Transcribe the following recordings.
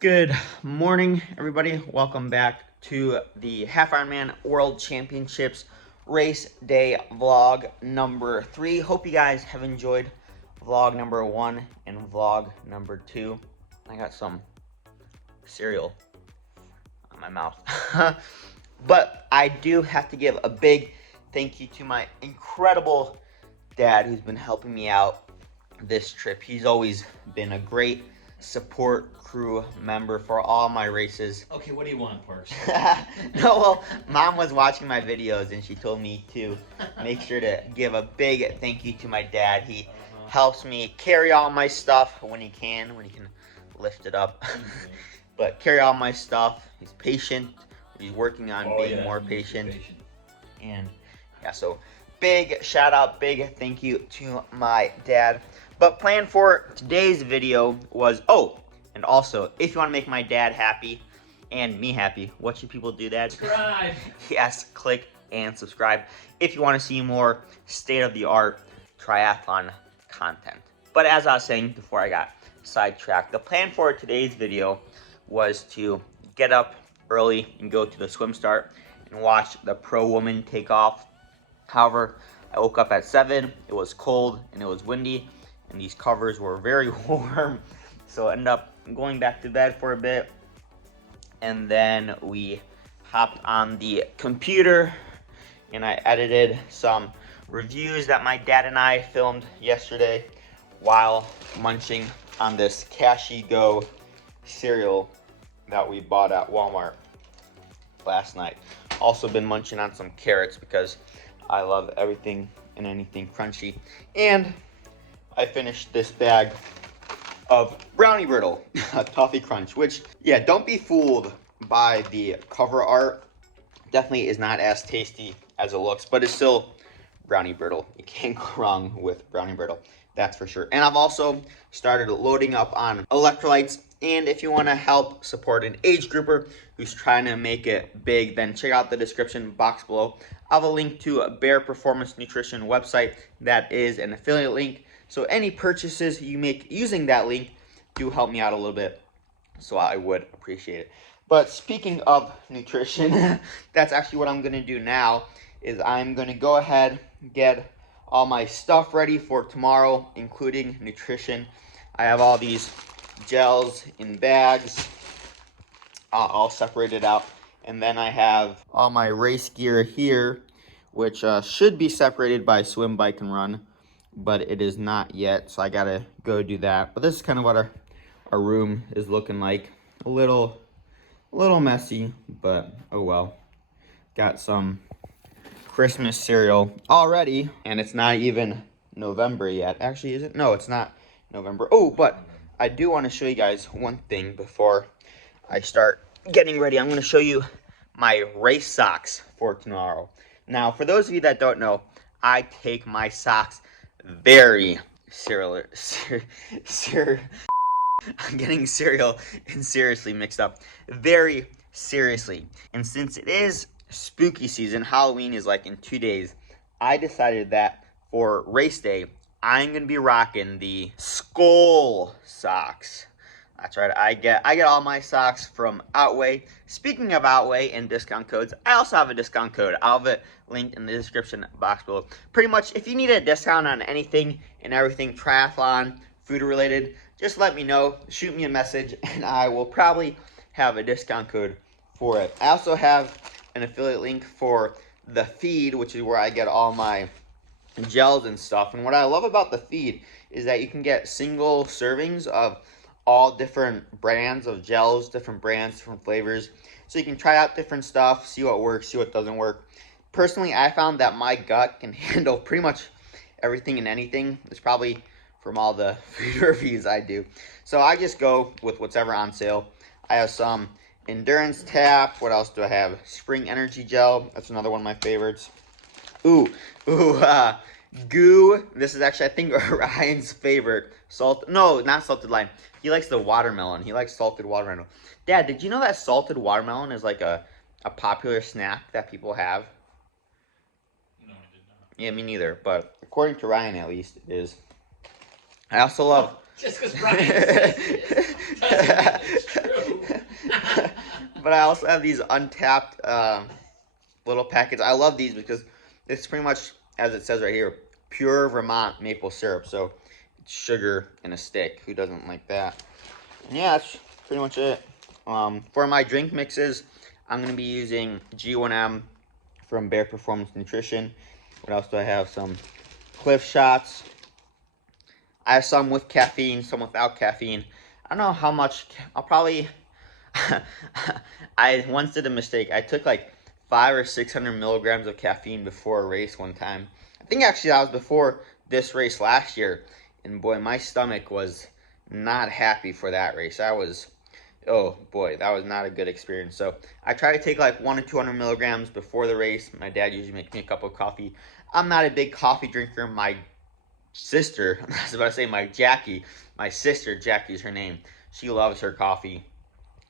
Good morning, everybody. Welcome back to the Half Ironman World Championships race day vlog number 3. Hope you guys have enjoyed vlog number 1 and vlog number 2. I got some cereal on my mouth. But I do have to give a big thank you to my incredible dad who's been helping me out this trip. He's always been a great support crew member for all my races. Okay, what do you want, Parks? No, well, Mom was watching my videos and she told me to make sure to give a big thank you to my dad. He helps me carry all my stuff when he can lift it up. But carry all my stuff. He's patient. He's working on being more patient. And yeah, so big shout out, big thank you to my dad. But plan for today's video was, and also, if you want to make my dad happy and me happy, what should people do, Dad? Subscribe. Yes, click and subscribe if you want to see more state-of-the-art triathlon content. But as I was saying before I got sidetracked, the plan for today's video was to get up early and go to the swim start and watch the pro woman take off. However, I woke up at 7, it was cold and it was windy, and these covers were very warm, so I ended up going back to bed for a bit, and then we hopped on the computer and I edited some reviews that my dad and I filmed yesterday while munching on this Cashy Go cereal that we bought at Walmart last night. Also been munching on some carrots because I love everything and anything crunchy. And I finished this bag of Brownie Brittle, a Toffee Crunch, which, yeah, don't be fooled by the cover art. Definitely is not as tasty as it looks, but it's still Brownie Brittle. You can't go wrong with Brownie Brittle, that's for sure. And I've also started loading up on electrolytes. And if you want to help support an age grouper who's trying to make it big, then check out the description box below. I have a link to a Bear Performance Nutrition website that is an affiliate link. So any purchases you make using that link do help me out a little bit. So I would appreciate it. But speaking of nutrition, that's actually what I'm going to do now. Is I'm going to go ahead and get all my stuff ready for tomorrow, including nutrition. I have all these gels in bags, all separated out. And then I have all my race gear here, which should be separated by swim, bike, and run. But it is not yet, so I gotta go do that. But this is kind of what our room is looking like. A little messy, but oh well. Got some Christmas cereal already, and it's not even November yet. Actually, is it? No, it's not November. Oh, but I do want to show you guys one thing before I start getting ready. I'm going to show you my race socks for tomorrow. Now, for those of you that don't know, I take my socks very I'm getting cereal and seriously mixed up. Very seriously. And since it is spooky season, Halloween is like in 2 days, I decided that for race day, I'm going to be rocking the skull socks. That's right, I get all my socks from Outweigh. Speaking of Outweigh and discount codes, I also have a discount code. I'll have it linked in the description box below. Pretty much, if you need a discount on anything and everything triathlon, food related, just let me know. Shoot me a message, and I will probably have a discount code for it. I also have an affiliate link for the feed, which is where I get all my gels and stuff. And what I love about the feed is that you can get single servings of all different brands of gels, different brands, different flavors. So you can try out different stuff, see what works, see what doesn't work. Personally, I found that my gut can handle pretty much everything and anything. It's probably from all the food reviews I do. So I just go with whatever on sale. I have some Endurance Tap. What else do I have? Spring Energy Gel. That's another one of my favorites. Goo. This is actually, I think, Ryan's favorite. No, not salted lime. He likes the watermelon. He likes salted watermelon. Dad, did you know that salted watermelon is like a popular snack that people have? No, I did not. Yeah, me neither. But according to Ryan, at least, it is. I also love... Just because Ryan says it is, doesn't mean it's true. But I also have these untapped little packets. I love these because it's pretty much, as it says right here, pure Vermont maple syrup. So it's sugar in a stick. Who doesn't like that? And yeah, that's pretty much it. For my drink mixes, I'm going to be using G1M from Bear Performance Nutrition. What else do I have? Some Cliff Shots. I have some with caffeine, some without caffeine. I don't know how much. I'll probably... I once did a mistake. I took like 500 or 600 milligrams of caffeine before a race one time. I think actually that was before this race last year. And boy, my stomach was not happy for that race. Oh boy, that was not a good experience. So I try to take like 100 to 200 milligrams before the race. My dad usually makes me a cup of coffee. I'm not a big coffee drinker. My sister, I was about to say my sister, Jackie is her name. She loves her coffee.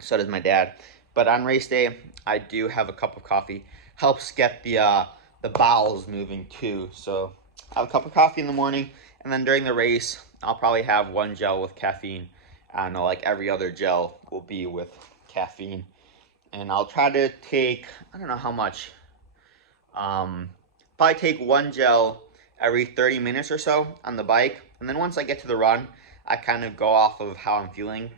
So does my dad. But on race day, I do have a cup of coffee. Helps get the bowels moving too. So I have a cup of coffee in the morning, and then during the race, I'll probably have one gel with caffeine. I don't know, like every other gel will be with caffeine. And I'll try to take, I don't know how much, probably take one gel every 30 minutes or so on the bike. And then once I get to the run, I kind of go off of how I'm feeling.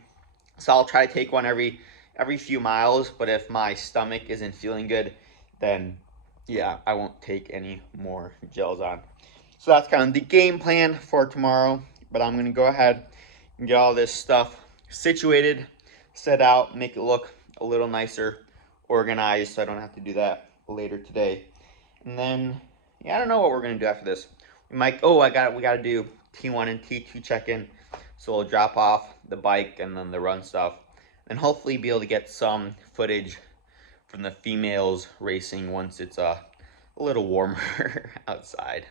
So I'll try to take one every few miles, but if my stomach isn't feeling good, then yeah, I won't take any more gels on. So that's kind of the game plan for tomorrow, but I'm gonna go ahead and get all this stuff situated, set out, make it look a little nicer, organized, so I don't have to do that later today. And then, yeah, I don't know what we're gonna do after this. We gotta do T1 and T2 check-in. So we'll drop off the bike and then the run stuff, and hopefully be able to get some footage from the females racing once it's a little warmer outside.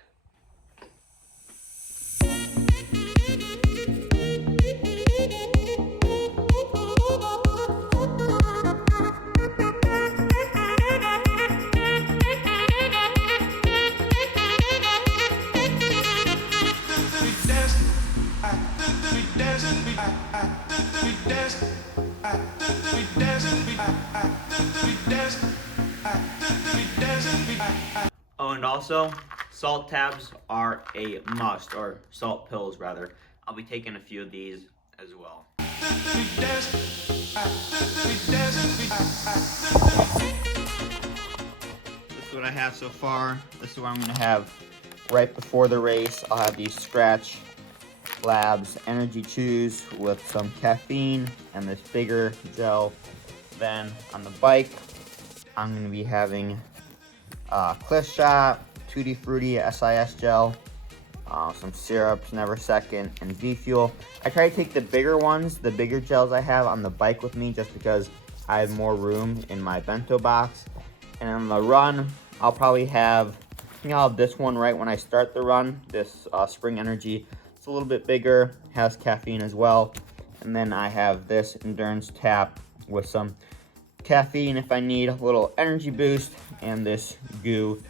Oh, and also, salt tabs are a must, or salt pills rather. I'll be taking a few of these as well. This is what I have so far. This is what I'm going to have right before the race. I'll have these Scratch Labs Energy Chews with some caffeine and this bigger gel. Then on the bike, I'm going to be having Cliff Shot, Tutti Frutti SIS gel, some syrups, Never Second, and V-Fuel. I try to take the bigger ones, the bigger gels I have on the bike with me, just because I have more room in my bento box. And on the run, I'll probably have, I'll have this one right when I start the run, this Spring Energy. It's a little bit bigger, has caffeine as well. And then I have this Endurance Tap with some caffeine if I need a little energy boost, and this goo.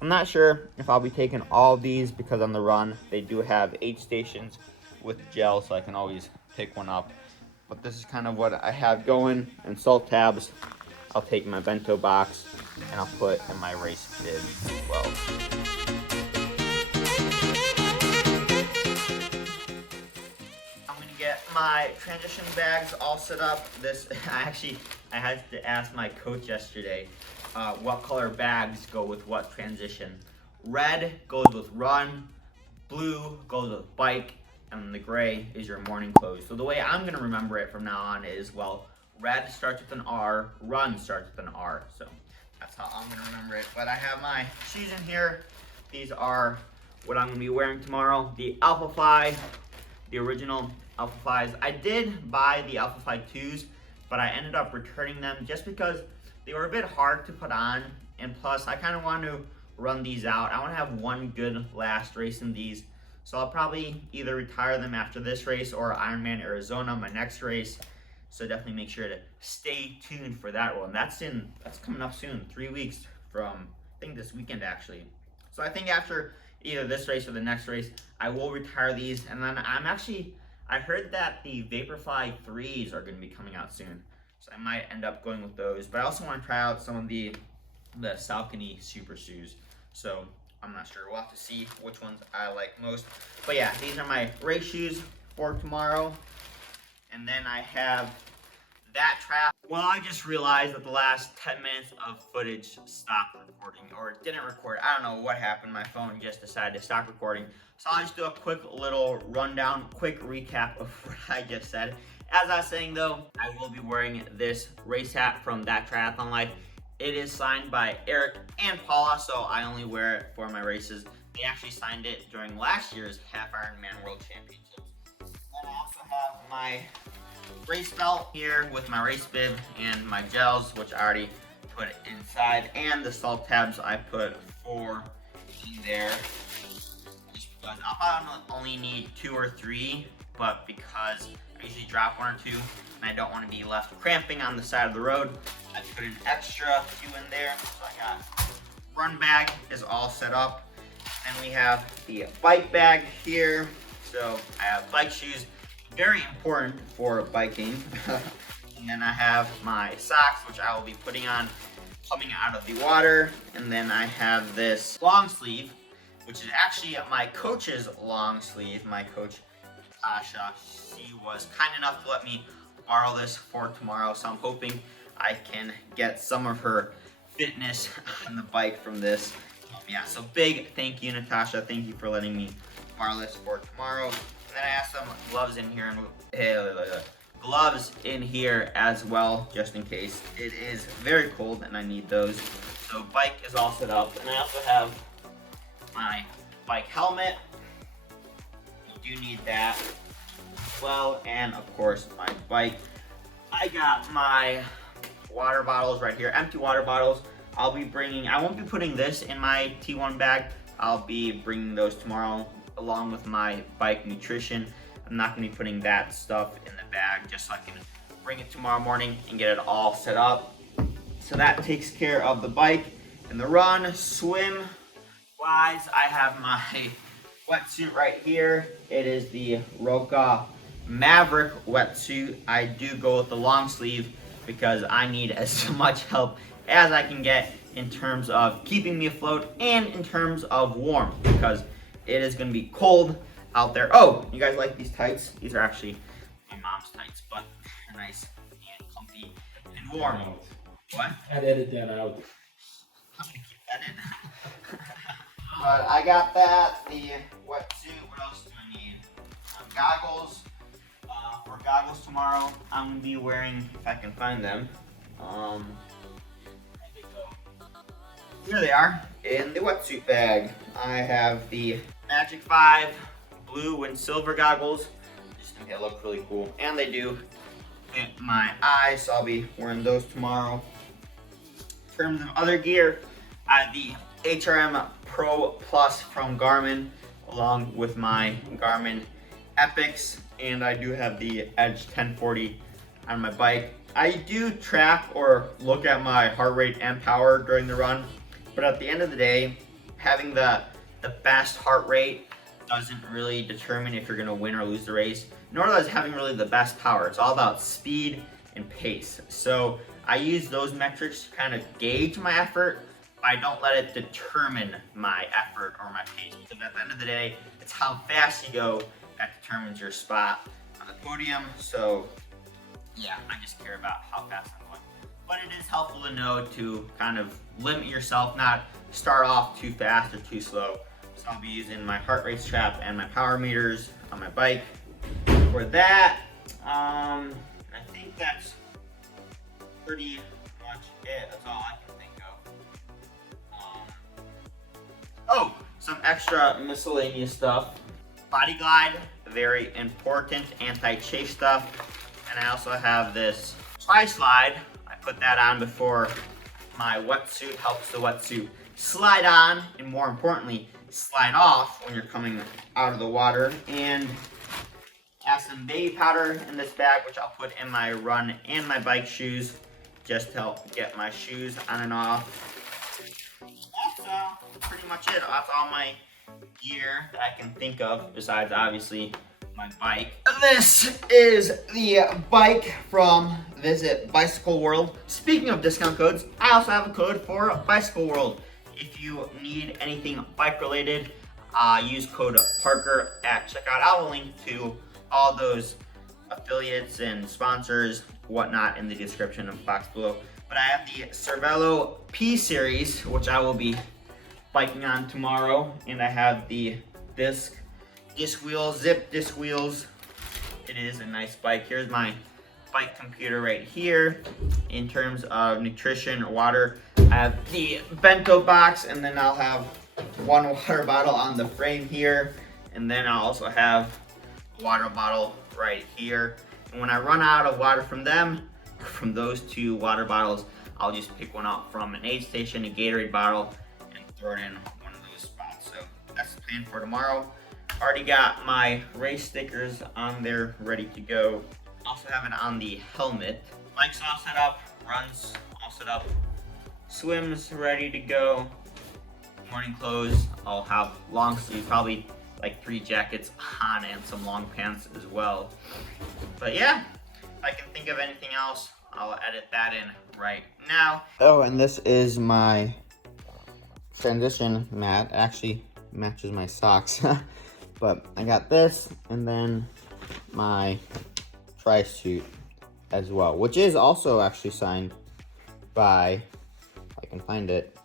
I'm not sure if I'll be taking all of these because on the run they do have 8 stations with gel, so I can always pick one up. But this is kind of what I have going. And salt tabs, I'll take my bento box and I'll put in my race bib as well. I'm gonna get my transition bags all set up. I had to ask my coach yesterday what color bags go with what transition. Red goes with run, blue goes with bike, and the gray is your morning clothes. So the way I'm gonna remember it from now on is, well, red starts with an R, run starts with an R. So that's how I'm gonna remember it. But I have my shoes in here. These are what I'm gonna be wearing tomorrow. The Alphafly, the original Alphaflies. I did buy the Alphafly 2s, but I ended up returning them just because they were a bit hard to put on, and plus I kind of want to run these out. I want to have one good last race in these, so I'll probably either retire them after this race or Ironman Arizona, my next race. So definitely make sure to stay tuned for that one. That's coming up soon, 3 weeks from, I think, this weekend actually. So I think after either this race or the next race, I will retire these, and then I heard that the Vaporfly 3s are going to be coming out soon. So I might end up going with those. But I also want to try out some of the Saucony super shoes. So I'm not sure. We'll have to see which ones I like most. But yeah, these are my race shoes for tomorrow. And then I have that trap. Well, I just realized that the last 10 minutes of footage stopped recording, or it didn't record. I don't know what happened. My phone just decided to stop recording. So I'll just do a quick little rundown, quick recap of what I just said. As I was saying though, I will be wearing this race hat from That Triathlon Life. It is signed by Eric and Paula, so I only wear it for my races. They actually signed it during last year's Half Ironman World Championships. Then I also have my race belt here with my race bib and my gels, which I already put inside, and the salt tabs I put 4 in there. Just because I'll probably only need 2 or 3, but because I usually drop 1 or 2 and I don't want to be left cramping on the side of the road, I put an extra few in there. So I got run bag is all set up. And we have the bike bag here. So I have bike shoes, very important for biking. And then I have my socks, which I will be putting on coming out of the water. And then I have this long sleeve, which is actually my coach's long sleeve. My coach, Natasha, she was kind enough to let me borrow this for tomorrow. So I'm hoping I can get some of her fitness on the bike from this. Yeah, so big thank you, Natasha. Thank you for letting me borrow this for tomorrow. And then I have some gloves in here as well, just in case it is very cold and I need those. So bike is all set up, and I also have my bike helmet. You do need that as well, and of course my bike. I got my water bottles right here, empty water bottles. I won't be putting this in my T1 bag. I'll be bringing those tomorrow along with my bike nutrition. I'm not gonna be putting that stuff in the bag just so I can bring it tomorrow morning and get it all set up. So that takes care of the bike and the run. Swim wise, I have my wetsuit right here. It is the Roka Maverick wetsuit. I do go with the long sleeve because I need as much help as I can get in terms of keeping me afloat and in terms of warm, because it is going to be cold out there. Oh, you guys like these tights? These are actually my mom's tights, but they're nice and comfy and warm. What? I'd edit that out. I'm gonna keep that in. But I got that, the wetsuit. What else do I need? Goggles. For goggles tomorrow, I'm gonna be wearing, if I can find them. Here they are in the wetsuit bag. I have the Magic 5 blue and silver goggles. Just think they look really cool, and they do fit my eyes, so I'll be wearing those tomorrow. In terms of other gear, I have the HRM Pro Plus from Garmin, along with my Garmin Epics, and I do have the Edge 1040 on my bike. I do track or look at my heart rate and power during the run, but at the end of the day, having the best heart rate doesn't really determine if you're gonna win or lose the race, nor does having really the best power. It's all about speed and pace. So I use those metrics to kind of gauge my effort, but I don't let it determine my effort or my pace, because at the end of the day, it's how fast you go that determines your spot on the podium. So yeah, I just care about how fast I'm going. But it is helpful to know to kind of limit yourself, not start off too fast or too slow. So I'll be using my heart rate strap and my power meters on my bike for that. I think that's pretty much it. That's all I can think of. Oh, some extra miscellaneous stuff. Body Glide, very important anti-chafe stuff. And I also have this tri-slide. I put that on before my wetsuit, helps the wetsuit slide on, and more importantly, slide off when you're coming out of the water. And I have some baby powder in this bag, which I'll put in my run and my bike shoes, just to help get my shoes on and off. That's pretty much it. That's all my gear that I can think of, besides obviously my bike. This is the bike from Visit Bicycle World. Speaking of discount codes, I also have a code for Bicycle World. If you need anything bike related, use code Parker at checkout. I will link to all those affiliates and sponsors, whatnot, in the description of the box below. But I have the Cervelo P series, which I will be biking on tomorrow, and I have the disc wheels, zip disc wheels. It is a nice bike. Here's my bike computer right here. In terms of nutrition, water, I have the bento box, and then I'll have one water bottle on the frame here, and then I'll also have a water bottle right here. And when I run out of water from those two water bottles, I'll just pick one out from an aid station, a Gatorade bottle, and throw it in one of those spots. So that's the plan for tomorrow. Already got my race stickers on there ready to go. Also have it on the helmet. Bike's all set up, runs all set up, swims ready to go. Morning clothes, I'll have long sleeves, probably like 3 jackets on and some long pants as well. But yeah, if I can think of anything else, I'll edit that in right now. Oh, and this is my transition mat. It actually matches my socks. But I got this, and then my tri-suit as well, which is also actually signed by, if I can find it,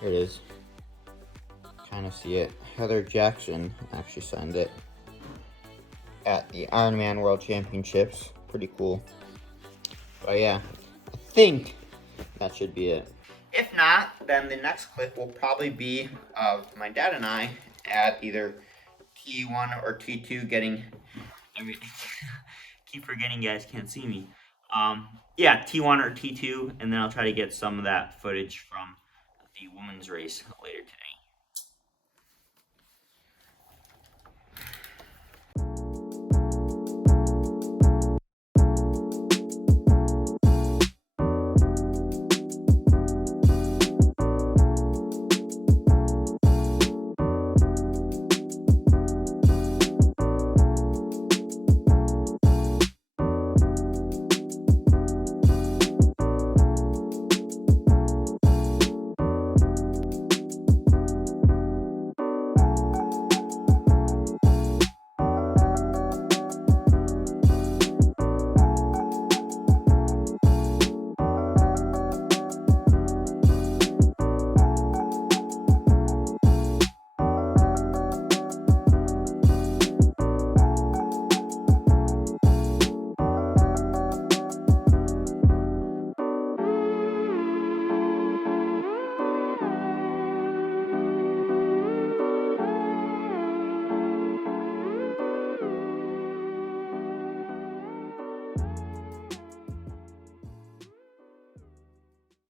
here it is, kind of see it, Heather Jackson actually signed it at the Ironman World Championships. Pretty cool. But yeah, I think that should be it. If not, then the next clip will probably be of my dad and I at either T1 or T2 getting, keep forgetting you guys can't see me. Yeah, T1 or T2, and then I'll try to get some of that footage from the women's race later today.